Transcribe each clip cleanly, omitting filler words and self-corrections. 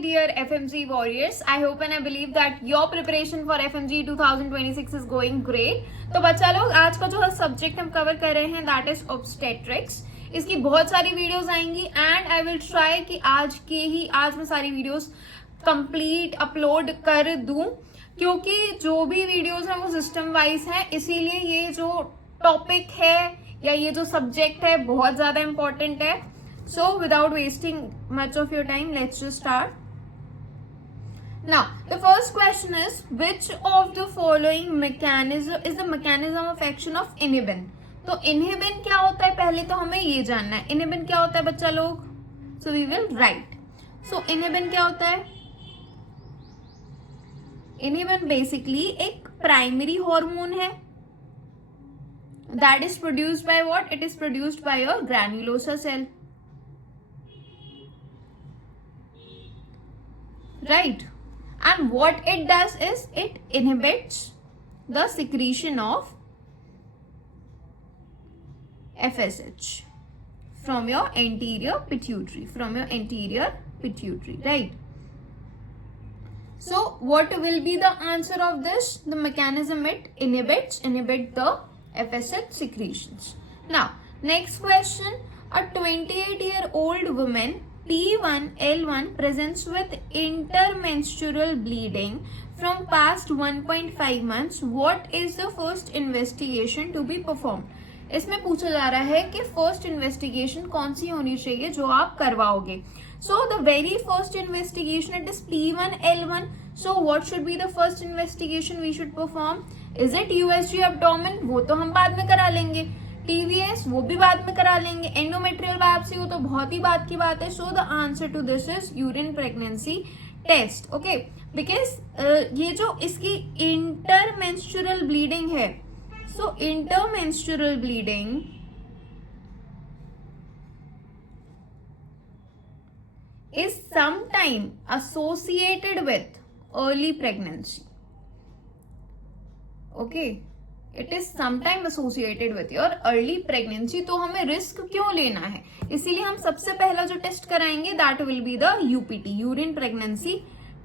dear FMG warriors. I hope and I believe that your preparation for FMG 2026 is going great. तो बच्चा लोग आज का जो सब्जेक्ट हम कवर कर रहे हैं दैट इज ऑब्स्टेट्रिक्स. इसकी बहुत सारी वीडियोस आएंगी एंड आई विल ट्राई कि आज मैं सारी वीडियोस कंप्लीट अपलोड कर दूं, क्योंकि जो भी वीडियोस हैं वो सिस्टम वाइज हैं, इसीलिए ये जो टॉपिक है या ये जो सब्जेक्ट है बहुत ज्यादा इंपॉर्टेंट है. So without wasting much of your time, let's just start. Now, the first question is, which of the following mechanism is the mechanism of action of inhibin? तो inhibin क्या होता है पहले तो हमें ये जानना है. inhibin क्या होता है बच्चा लोग? So we will write. So inhibin क्या होता है? inhibin basically एक primary hormone है. That is produced by what? It is produced by your granulosa cell. Right, and what it does is it inhibits the secretion of FSH from your anterior pituitary, right? So what will be the answer of this? The mechanism it inhibit the FSH secretions. Now next question, a 28-year-old woman T1L1 presents with intermenstrual bleeding from past 1.5 months. What is the first investigation to be performed? इसमें पूछा जा रहा है कि first investigation कौन सी होनी चाहिए जो आप करवाओगे. So the very first investigation it is T1L1. So what should be the first investigation we should perform? Is it USG abdomen? वो तो हम बाद में करा लेंगे. TVS वो भी बाद में करा लेंगे. एंडोमेट्रियल बायोप्सी वो तो बहुत ही बात की बात है. So the answer to this is urine pregnancy test. Okay, because ये जो इसकी इंटरमेंस्ट्रुअल ब्लीडिंग है, so intermenstrual bleeding is sometime associated with early pregnancy. Okay, it is sometime associated with your early pregnancy. तो हमें risk क्यों लेना है, इसीलिए हम सबसे पहला जो टेस्ट कराएंगे that will be the UPT, urine pregnancy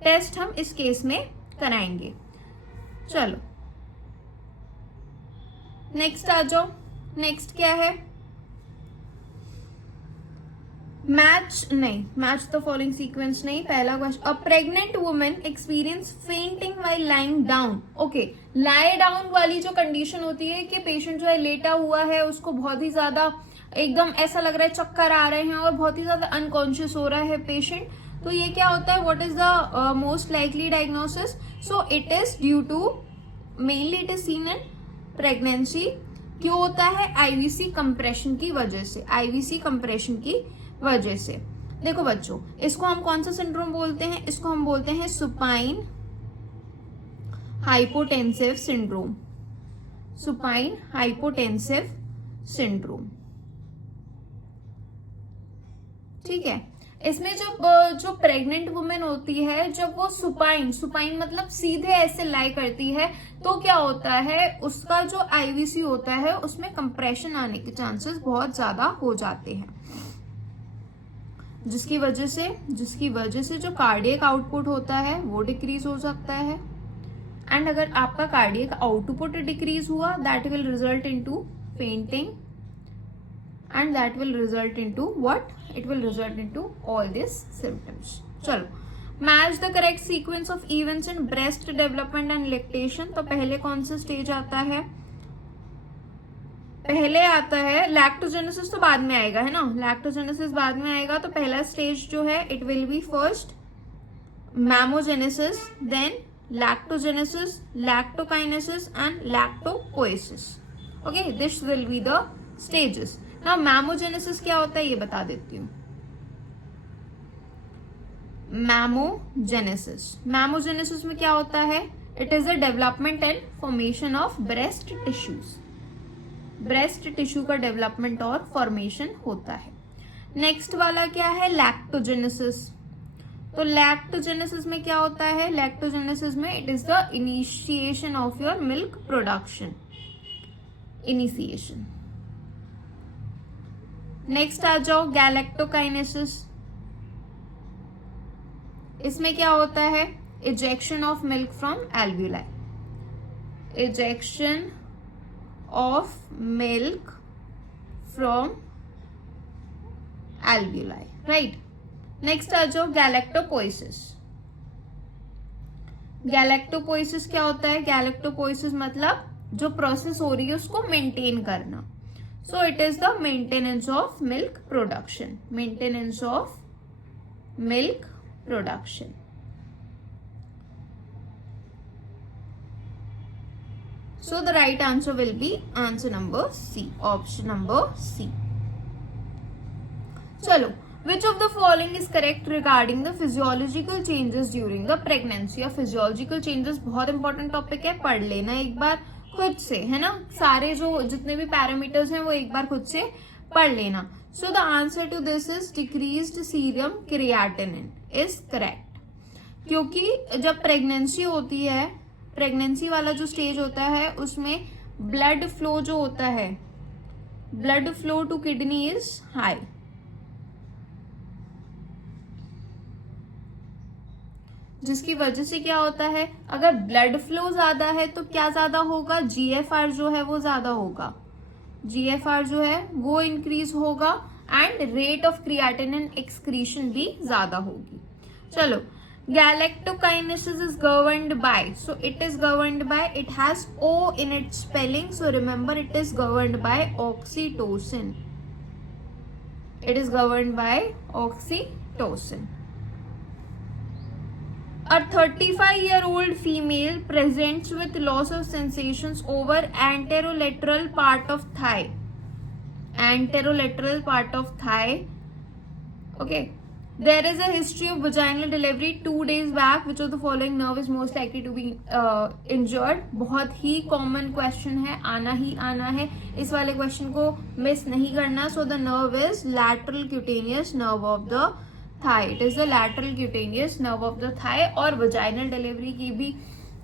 test हम इस केस में कराएंगे. चलो नेक्स्ट आ जाओ. नेक्स्ट क्या है? मैच द फॉलोइंग सीक्वेंस नहीं. पहला क्वेश्चन, अ pregnant women experience fainting while lying down. Okay, lie down वाली जो कंडीशन होती है कि पेशेंट जो है लेटा हुआ है, उसको बहुत ही ज्यादा एकदम ऐसा लग रहा है चक्कर आ रहे हैं और बहुत ही ज्यादा अनकॉन्शियस हो रहा है पेशेंट. तो ये क्या होता है? What is the most likely diagnosis? So it is due to, mainly it is seen in pregnancy. क्यों होता है? आईवीसी कंप्रेशन की वजह से. आईवीसी कंप्रेशन की वजह से. देखो बच्चों, इसको हम कौन सा सिंड्रोम बोलते हैं? इसको हम बोलते हैं supine hypotensive syndrome. Supine hypotensive syndrome, ठीक है. इसमें जब जो प्रेग्नेंट वुमेन होती है, जब वो सुपाइन मतलब सीधे ऐसे लाई करती है, तो क्या होता है? उसका जो आईवीसी होता है उसमें कंप्रेशन आने के चांसेस बहुत ज्यादा हो जाते हैं, जिसकी वजह से जो कार्डियक आउटपुट होता है वो डिक्रीज हो सकता है. एंड अगर आपका कार्डियक आउटपुट डिक्रीज हुआ that will result into fainting and that will result into what? It will result into all this symptoms. चलो, match the correct sequence of events in breast development and lactation. तो पहले कौन सा stage आता है? पहले आता है लैक्टोजेनेसिस, तो बाद में आएगा, है ना. लैक्टोजेनेसिस बाद में आएगा. तो पहला स्टेज जो है it will be first mammogenesis, then lactogenesis, lactokinesis and lactopoiesis. Okay, this will be the stages. Now mammogenesis क्या होता है ये बता देती हूँ. मैमोजेनेसिस में क्या होता है? It is the development and formation of breast tissues. Breast tissue का डेवलपमेंट और फॉर्मेशन होता है. नेक्स्ट वाला क्या है? लैक्टोजेनेसिस. तो लैक्टोजेनेसिस में क्या होता है? लैक्टोजेनेसिस में it is the initiation of your milk production. Initiation. Next आ जाओ, गैलेक्टोकाइनेसिस. इसमें क्या होता है, ejection of milk from alveoli, ejection of milk from alveoli, right. Next आ जाओ गैलेक्टोपोइसिस। गैलेक्टोपोइसिस क्या होता है, गैलेक्टोपोइसिस मतलब जो प्रोसेस हो रही है उसको मेंटेन करना। सो it is the maintenance of milk production, maintenance of milk production. So the right answer will be answer number C, option number C. चलो, which of the following is correct regarding the physiological changes during the pregnancy? या physiological changes बहुत important topic है, पढ़ लेना एक बार खुद से, है ना, सारे जो जितने भी पैरामीटर्स हैं वो एक बार खुद से पढ़ लेना। So the answer to this is decreased serum creatinine is correct, क्योंकि जब प्रेगनेंसी होती है, प्रेगनेंसी वाला जो स्टेज होता है उसमें ब्लड फ्लो जो होता है, blood flow to kidney is high, जिसकी वजह से क्या होता है, अगर ब्लड फ्लो ज्यादा है तो क्या ज्यादा होगा, जीएफआर जो है वो ज्यादा होगा, जीएफआर जो है वो इंक्रीज होगा and rate of creatinine excretion भी ज्यादा होगी। चलो, galactokinesis is governed by, so it is governed by, it has O in its spelling, so remember it is governed by oxytocin, it is governed by oxytocin. A 35-year-old female presents with loss of sensations over anterolateral part of thigh, anterolateral part of thigh, okay. There is a history of vaginal delivery 2 days back. Which of the following nerve is most likely to be injured? बहुत ही common question है, आना ही आना है, इस वाले question को miss नहीं करना। So the nerve is lateral cutaneous nerve of the thigh. It is the lateral cutaneous nerve of the thigh। और vaginal delivery की भी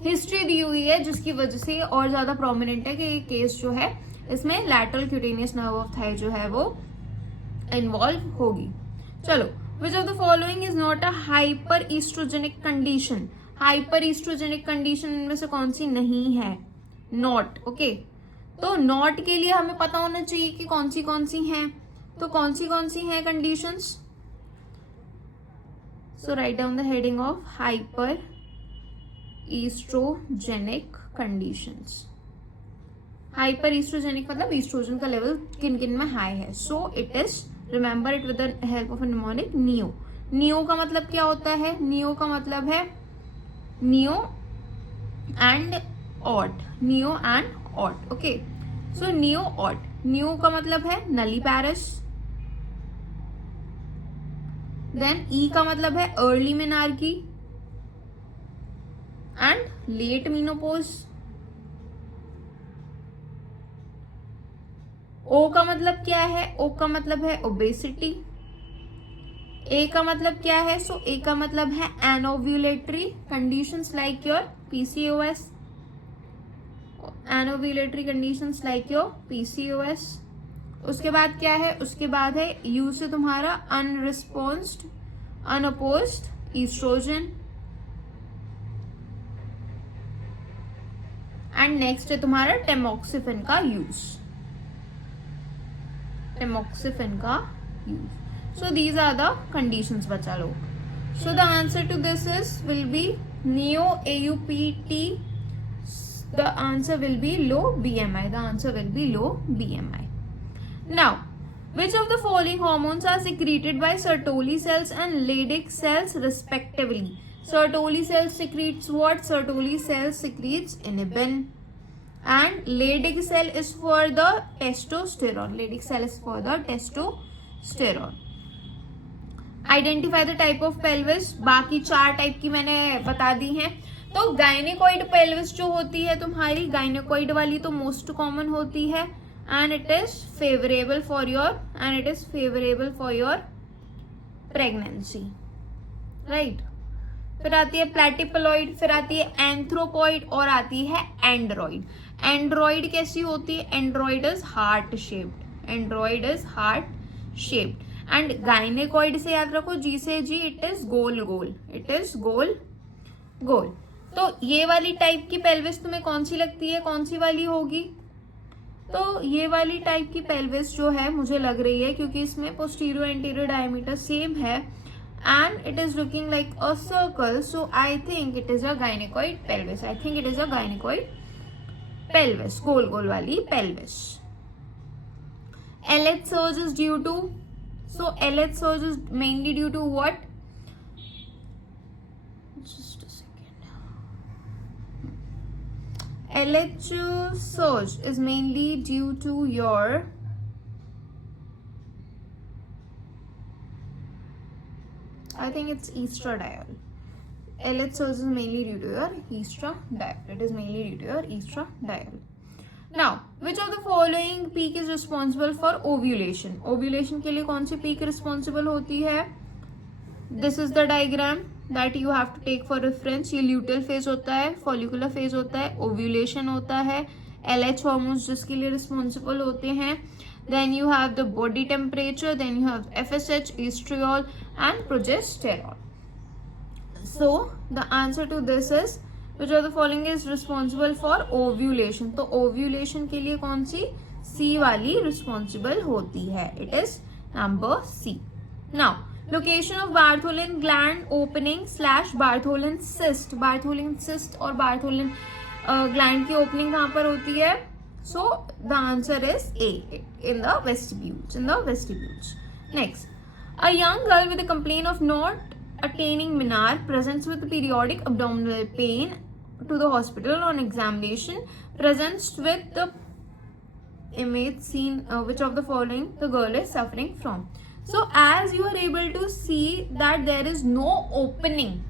history दी हुई है, जिसकी वजह से और ज्यादा prominent है कि ये case जो है इसमें lateral cutaneous nerve of thigh जो है वो involve होगी। चलो, which of the following is not a hyperestrogenic condition? hyperestrogenic condition इनमें से कौन सी नहीं है? not, okay। तो not के लिए हमें पता होना चाहिए कि कौन सी हैं, तो कौन सी हैं conditions? So write down the heading of hyperestrogenic conditions। hyperestrogenic मतलब estrogenic का लेवल किन किन में हाई है। So it is, remember it with the help of a mnemonic, neo. Neo का मतलब क्या होता है, नियो का मतलब है neo and at, neo and at, okay. So neo at, neo का मतलब है नलीपैरस, देन ई का मतलब है early menarche and late menopause. O का मतलब क्या है, ओ का मतलब है ओबेसिटी। ए का मतलब क्या है, सो ए का मतलब है anovulatory conditions like your PCOS, anovulatory conditions like your PCOS. उसके बाद क्या है, उसके बाद है यू से तुम्हारा अनरिस्पॉन्स्ड अनअपोज्ड ईस्ट्रोजन, एंड नेक्स्ट है तुम्हारा टेमोक्सिफिन का यूज, tamoxifen का use। So these are the conditions बच्चा लोग। So the answer to this is will be neo AUPT, the answer will be low BMI, the answer will be low BMI। Now, which of the following hormones are secreted by Sertoli cells and Leydig cells respectively? Sertoli cells secretes what? Sertoli cells secretes inhibin, and Leydig cell is for the testosterone, Leydig cell is for the testosterone। Identify the type of pelvis, बाकी 4 type की मैंने बता दी हैं। तो गायनेकोइड pelvis जो होती है तुम्हारी, गायनेकोइड वाली तो मोस्ट कॉमन होती है and it is favourable for your pregnancy, right. फिर आती है प्लैटिपलॉइड, फिर आती है एंथ्रोपॉइड और आती है एंड्रॉइड। एंड्रॉइड कैसी होती है, android is heart shaped, android is heart shaped. And gynaecoid से याद रखो, जी से जी, इट इज गोल गोल, इट इज गोल गोल। तो ये वाली टाइप की पेल्विस तुम्हें कौन सी लगती है, कौन सी वाली होगी? तो ये वाली टाइप की पेल्विस जो है मुझे लग रही है, क्योंकि इसमें पोस्टीरियर एंटीरियर डायमीटर सेम है and it is looking like a circle, so I think it is a gynaecoid pelvis, I think it is a gynaecoid pelvis, गोल गोल वाली pelvis. LH surge is due to, so LH surge is mainly due to what? Just a second. LH surge is mainly due to your I think it's estradiol. LH surge is mainly due to your estradiol. It is mainly due to your estradiol. Now, which of the following peak is responsible for ovulation? Ovulation के लिए कौन सी peak responsible होती है? This is the diagram that you have to take for reference. ये luteal phase होता है, follicular phase होता है, ovulation होता है, LH hormones जिसके लिए responsible होते हैं, then you have the body temperature, then you have FSH, estriol and progesterone. So the answer to this is which of the following is responsible for ovulation? तो ovulation के लिए कौन सी? C वाली responsible होती है. It is number C. Now, location of Bartholin gland opening / Bartholin cyst. Bartholin cyst और Bartholin gland की opening कहाँ पर होती है? So the answer is A, in the vestibules. In the vestibules. Next, a young girl with a complaint of not attaining menarche presents with periodic abdominal pain to the hospital on examination, presents with the image seen, which of the following the girl is suffering from? So as you are able to see that there is no opening,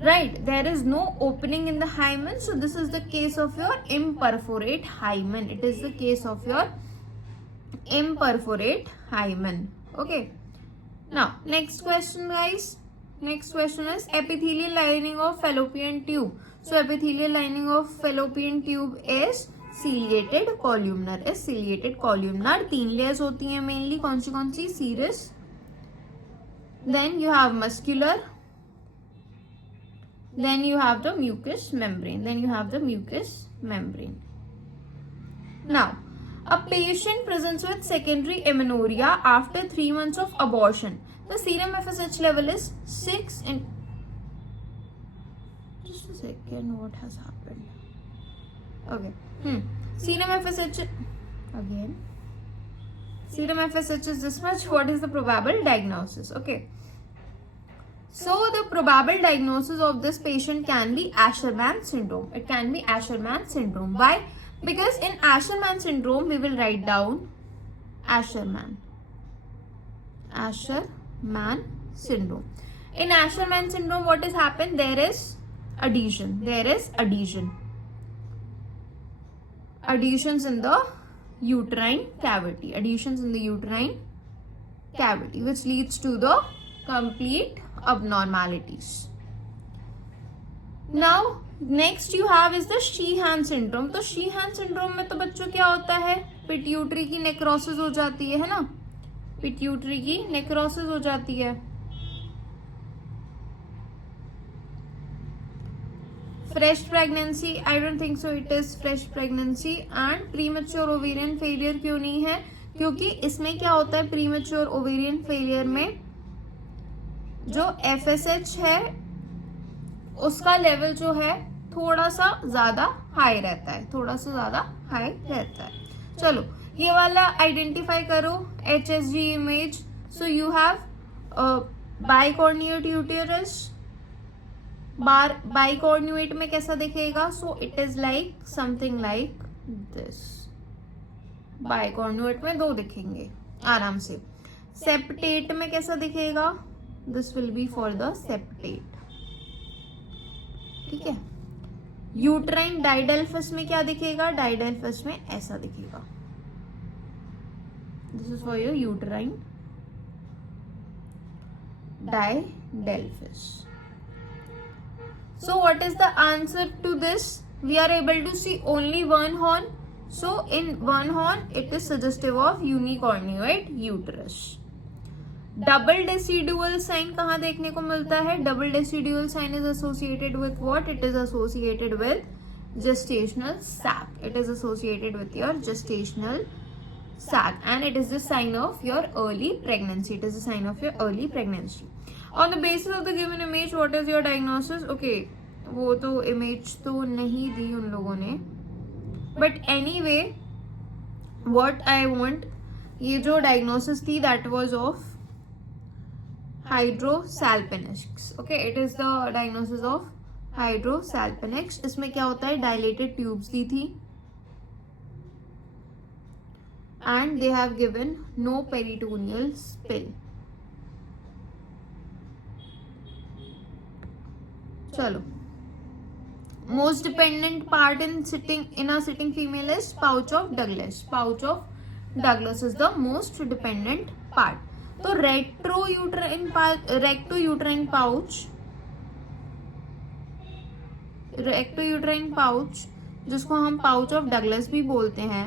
right, there is no opening in the hymen, so this is the case of your imperforate hymen. It is the case of your imperforate hymen. Okay, now next question guys. Next question is epithelial lining of fallopian tube. So epithelial lining of fallopian tube is ciliated columnar. Is ciliated columnar. 3 layers होती हैं mainly. कौन सी? Serous. Then you have muscular. Then you have the mucous membrane. Now, a patient presents with secondary amenorrhea after 3 months of abortion. The serum FSH level is 6 in. Just a second, what has happened? Okay. Serum FSH again. Serum FSH is this much. What is the probable diagnosis? Okay. So the probable diagnosis of this patient can be Asherman syndrome. It can be Asherman syndrome. Why? Because in Asherman syndrome we will write down Asherman syndrome. In Asherman syndrome, what has happened? There is adhesion. Adhesions in the uterine cavity. Which leads to the complete abnormalities. Now, next you have is the Sheehan syndrome. तो Sheehan syndrome में तो बच्चों क्या होता है? Pituitary की necrosis हो जाती है ना? पिट्यूटरी की नेक्रोसिस हो जाती है. Fresh pregnancy, I don't think so it is fresh pregnancy. And premature ovarian failure क्यों नहीं है? क्योंकि इसमें क्या होता है premature ovarian failure में जो FSH है उसका लेवल जो है थोड़ा सा ज्यादा हाई रहता है. चलो ये वाला आइडेंटिफाई करो. HSG image. So you have bicornuate uterus. Bicornuate में कैसा दिखेगा? So it is like something like this. Bicornuate में 2 दिखेंगे आराम से. सेप्टेट में कैसा दिखेगा? This will be for the septate. ठीक है. यूट्राइन डाइडेल्फस में क्या दिखेगा? डाइडेल्फस में ऐसा दिखेगा. This is for your uterine didelphys. So what is the answer to this? We are able to see only one horn. So in one horn, it is suggestive of unicornuate uterus. Double decidual sign कहाँ देखने को मिलता है? Double decidual sign is associated with what? It is associated with gestational sac. It is associated with your gestational sac and it is the sign of your early pregnancy. It is a sign of your early pregnancy. On the basis of the given image, what is your diagnosis? Okay, वो तो image तो नहीं दी उन लोगों ने, but anyway what I want, ये जो diagnosis थी that was of hydrosalpinx. Okay, it is the diagnosis of हाइड्रोसैल्पिनिक्स. इसमें क्या होता है? डायलेटेड ट्यूब्स दी थी and they have given no peritoneal spill. चलो, most dependent part in a sitting female is pouch of Douglas. Pouch of Douglas is the most dependent part. तो recto uterine pouch जिसको हम pouch of Douglas भी बोलते हैं,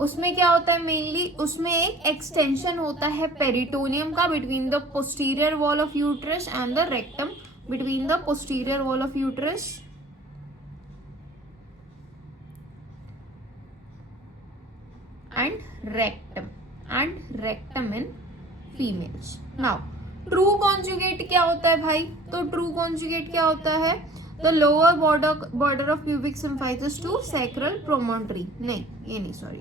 उसमें क्या होता है? मेनली उसमें एक एक्सटेंशन होता है पेरिटोनियम का between the posterior wall of uterus and the rectum. Between the posterior wall of uterus and rectum in females. Now true conjugate क्या होता है भाई? तो ट्रू कॉन्जुगेट क्या होता है? The lower border of pubic symphysis to sacral promontory. नहीं, ये नहीं, sorry,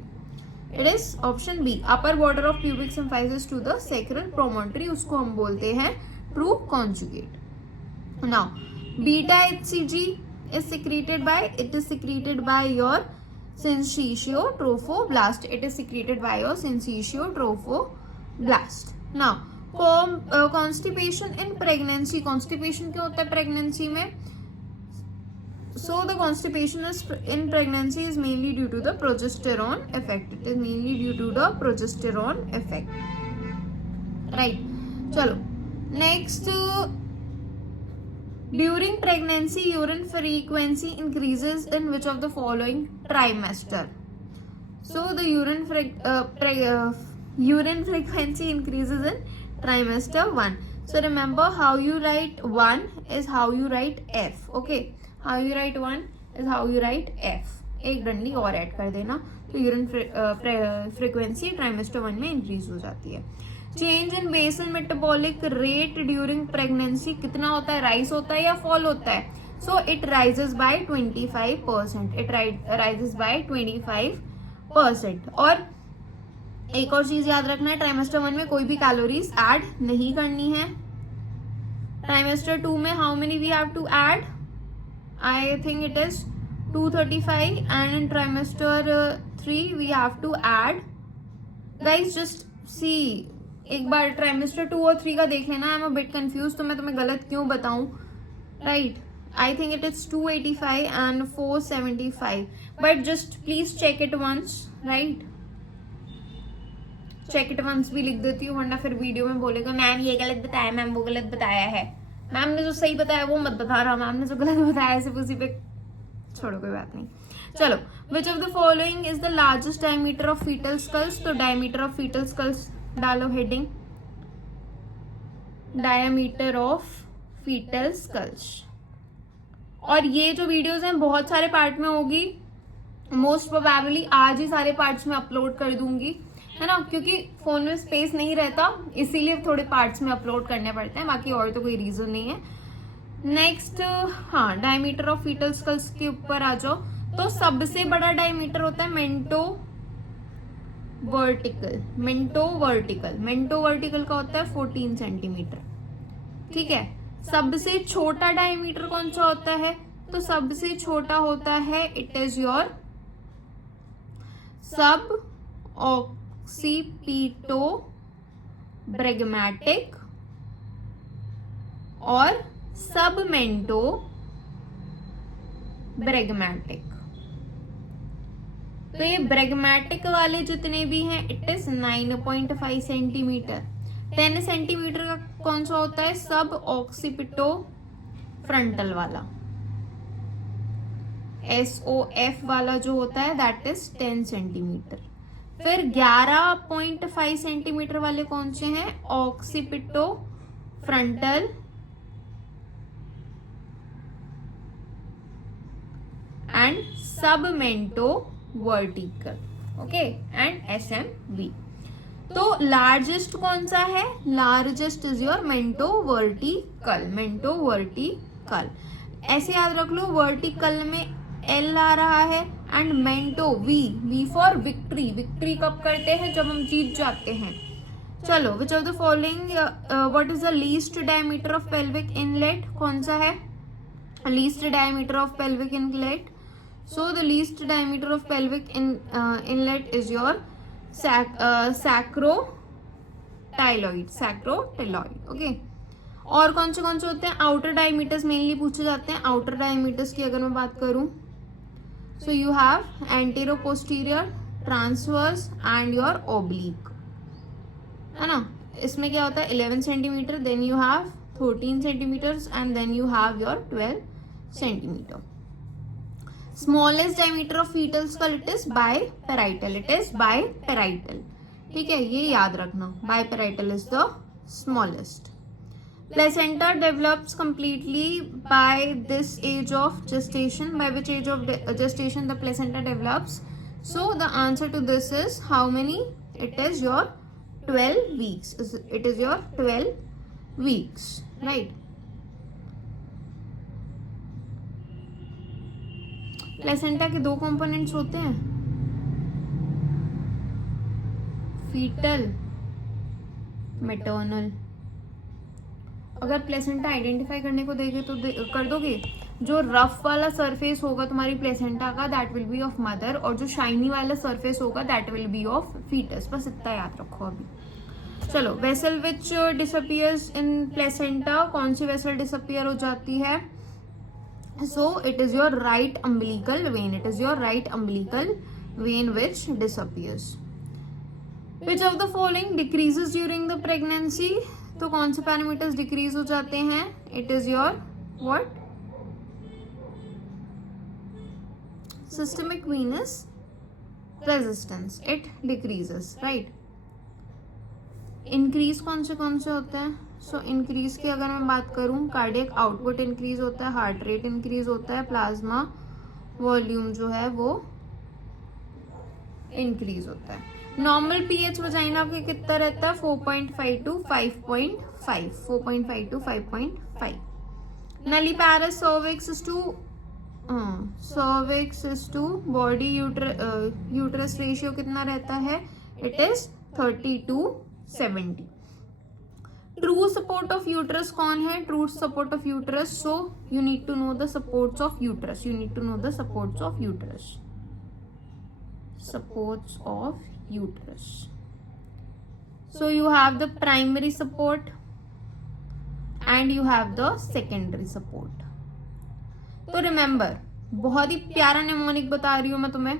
it is option B. Upper border of pubic symphysis to the sacral promontory, उसको हम बोलते हैं true conjugate. Now beta HCG is secreted by your syncytial trophoblast. It is secreted by your syncytial trophoblast. Now constipation in pregnancy. Constipation क्या होता है pregnancy में? So the constipation in pregnancy is mainly due to the progesterone effect. It is mainly due to the progesterone effect. Right. चलो next, during pregnancy urine frequency increases in which of the following trimester? So the urine frequency increases in trimester 1. So remember, how you write 1 is how you write F. Okay, how you write 1 is how you write F. एक डंडी और add कर देना तो urine frequency trimester 1 में increase हो जाती है. Change in basal metabolic rate during pregnancy कितना होता है? राइज होता है या फॉल होता है? So it rises by 25%. It rises by 25%. और एक और चीज याद रखना है, ट्राइमेस्टर 1 में कोई भी कैलोरीज ऐड नहीं करनी है. ट्राइमेस्टर 2 में how many we have to add? I think it is 235 and in trimester 3 we have to add. Guys just see, एक बार ट्राइमेस्टर 2 और 3 का देख लेना. I am a bit confuse, तो मैं तुम्हें गलत क्यों बताऊं? Right, I think it is 285 and 475, but just please check it once. Right, check it once भी लिख देती हूँ, वरना फिर वीडियो में बोलेगा मैम ये गलत बताया, मैम वो गलत बताया है. मैम ने जो सही बताया वो मत बता रहा, मैम ने जो गलत बताया सिर्फ उसी पे छोड़ो, कोई बात नहीं. चलो, which of the following is the largest diameter of fetal skulls? तो डायमीटर ऑफ फीटल स्कल्स डालो heading, diameter of fetal skulls. और ये जो वीडियोस हैं बहुत सारे पार्ट में होगी, मोस्ट प्रोबेबली आज ही सारे पार्ट्स में अपलोड कर दूंगी, है ना, क्योंकि फोन में स्पेस नहीं रहता, इसीलिए थोड़े पार्ट्स में अपलोड करने पड़ते हैं, बाकी और तो कोई रीजन नहीं है. नेक्स्ट, हाँ, डायमीटर ऑफ फीटल स्कल्स के ऊपर आ जाओ. तो सबसे बड़ा डायमीटर होता है मेंटो वर्टिकल. मेंटो वर्टिकल का होता है 14 सेंटीमीटर. ठीक है. सबसे छोटा डायमीटर कौन सा होता है? तो सबसे छोटा होता है, इट इज योर सब ऑक्सीपिटो ब्रेगमैटिक और सबमेंटो ब्रेगमैटिक. तो ये ब्रेगमैटिक वाले जितने भी हैं, इट इज 9.5 सेंटीमीटर. 10 सेंटीमीटर का कौन सा होता है? सब ऑक्सीपिटो फ्रंटल वाला. SOF वाला जो होता है दैट इज 10 सेंटीमीटर। फिर 11.5 सेंटीमीटर वाले कौन से हैं? Occipito frontal and submento vertical, okay, and SMV। तो लार्जेस्ट कौन सा है? Largest is your mento vertical, mento vertical. ऐसे याद रख लो, वर्टिकल में L आ रहा है and mento V for victory. Victory कब करते हैं? जब हम जीत जाते हैं। चलो, which of the following what is the least diameter of pelvic inlet? कौन सा है least diameter of pelvic inlet? So the least diameter of pelvic inlet is your sacrocotyloid, okay. और कौन से होते हैं? आउटर डायमीटर्स मेनली पूछे जाते हैं। आउटर डायमीटर्स की अगर मैं बात करूं, so you have antero posterior, transverse and your oblique, है ना। इसमें क्या होता है? 11 centimetre, then you have 13 centimetres and then you have your 12 centimetre. Smallest diameter of fetal skull it is biparietal, ठीक है, ये याद रखना, biparietal is the smallest. Placenta develops completely by this age of gestation. By which age of gestation the placenta develops? So the answer to this is how many? It is your 12 weeks. It is your 12 weeks, right? Placenta के दो components होते हैं, fetal, maternal। अगर placenta identify करने को देगे तो कर दोगे। जो रफ वाला सरफेस होगा तुम्हारी प्लेसेंटा का that will be of mother, और जो शाइनी वाला सरफेस होगा that will be of fetus. बस इतना याद रखो अभी। चलो, vessel which disappears in placenta, कौन सी वेसल डिसअपियर हो जाती है? So it is your right umbilical vein, it is your right umbilical vein which disappears. Which of the following decreases during the pregnancy? तो कौन से पैरामीटर्स डिक्रीज हो जाते हैं? It is your what? Systemic Venus resistance, it decreases, right. Increase कौन से होते हैं? सो इंक्रीज की अगर मैं बात करूं, कार्डियक आउटपुट इंक्रीज होता है, हार्ट रेट इंक्रीज होता है, प्लाज्मा वॉल्यूम जो है वो इंक्रीज होता है। नॉर्मल पीएच वजाइना के कितना रहता है? 4.5 to 5.5, 4.5 to 5.5। Nulliparous cervix is to body uterus ratio कितना रहता है? It is 30:70। True support of uterus कौन है? True support of uterus, so you need to know the supports of uterus, supports of uterus. So you have the primary support and you have the secondary support. तो remember, बहुत ही प्यारा mnemonic बता रही हूं मैं तुम्हें।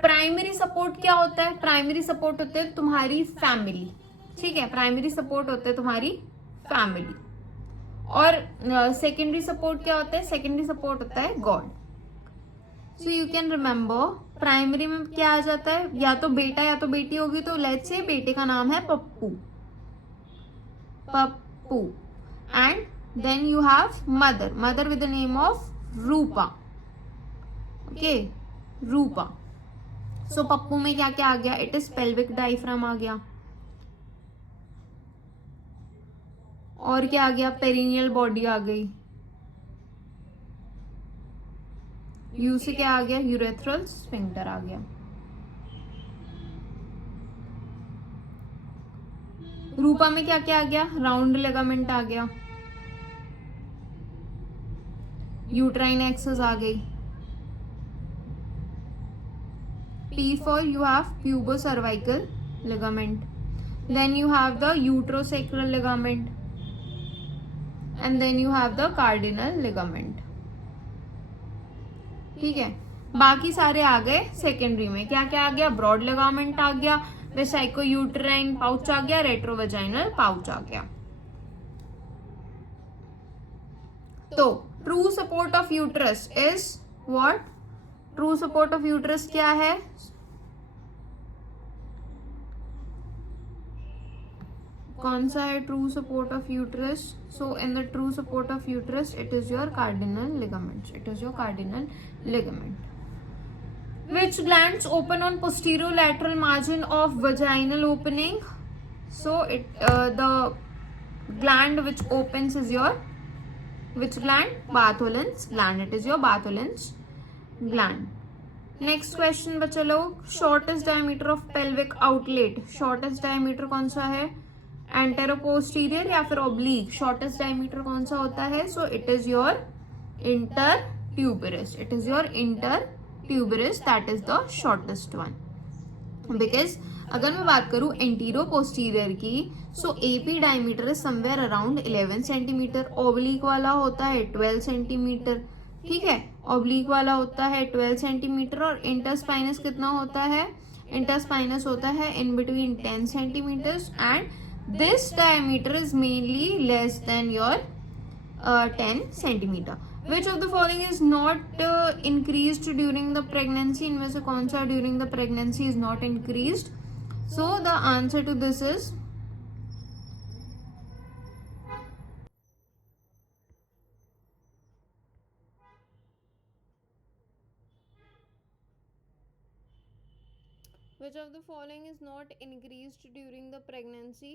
प्राइमरी सपोर्ट क्या होता है? प्राइमरी सपोर्ट होते है तुम्हारी फैमिली, ठीक है, प्राइमरी सपोर्ट होते है तुम्हारी फैमिली। और सेकेंडरी सपोर्ट क्या होता है? सेकेंडरी सपोर्ट होता है God. So you can remember, primary में क्या आ जाता है? या तो बेटा या तो बेटी होगी, तो लेट्स से बेटे का नाम है Pappu, and then you have mother with the name of Rupa, okay, Rupa. So Pappu में क्या क्या आ गया? इट इज पेल्विक डायफ्राम आ गया, और क्या आ गया? पेरिनियल बॉडी आ गई। यू से क्या आ गया? यूरेथ्रल स्फिंक्टर आ गया। रूपा में क्या क्या आ गया? राउंड लिगामेंट आ गया, यूट्राइन एक्सेस आ गई। P for you have pubocervical ligament, then you have the uterosacral ligament, and then you have the cardinal ligament। ठीक है, बाकी सारे आ गए सेकेंडरी में। क्या क्या आ गया? ब्रॉड लिगामेंट आ गया, वेसाइको यूट्राइन पाउच आ गया, रेट्रोवेजाइनल पाउच आ गया। तो true support of uterus is what? True support of uterus क्या है? कौन सा है true support of uterus? So in the true support of uterus it is your cardinal ligament. It is your cardinal ligament. Which glands open on posterolateral margin of vaginal opening? So the gland which opens is your which gland? Bartholin's gland. It is your Bartholin's gland. Next question बच्चा लोग, shortest diameter of pelvic outlet. Shortest diameter कौन सा है? एंटेरोपोस्टीरियर या फिर oblique? Shortest diameter कौन सा होता है? So it is your inter tuberous. It is your inter tuberous, that is the shortest one. Because अगर मैं बात करूं एंटीरो पोस्टीरियर की, so AP diameter is somewhere around 11 centimetre. Oblique वाला होता है 12 सेंटीमीटर. ठीक है, ऑब्लिक वाला होता है 12 सेंटीमीटर. और इंटरस्पाइनस कितना होता है? इंटरस्पाइनस होता है in between 10 centimetres. And this diameter is mainly less than your 10 centimetre. Which of the following is not increased during the pregnancy? इनमें से कौन सा during the pregnancy is not increased? So the answer to this is which of the following is not increased during the pregnancy?